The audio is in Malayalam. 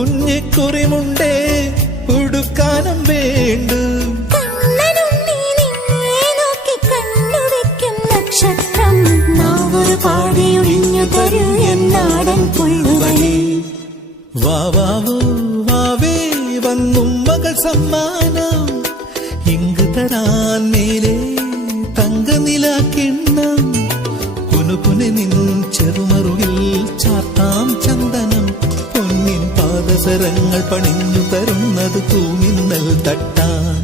കുഞ്ഞിക്കുറിമുണ്ടേ ഉടുക്കാനും വേണ്ടു നക്ഷത്രം നാവൊരു പാടിയൊഴിഞ്ഞു തരൂ എന്നാടൻ പുള്ളുവനെ. വാവാവോ വാവേ വന്നും മകൾ സമ്മാനം ഇങ്ങ് തരാൻ മേലെ തങ്കനിലാക്കിണ്ണം കുനുകുനെ നിൻ ചെറുമറുകിൽ ചാർത്താം ചന്ദനം പൊന്നിൻ പാദസരങ്ങൾ പണിഞ്ഞു തരുന്നത് തൂമിന്നൽ തട്ടാൻ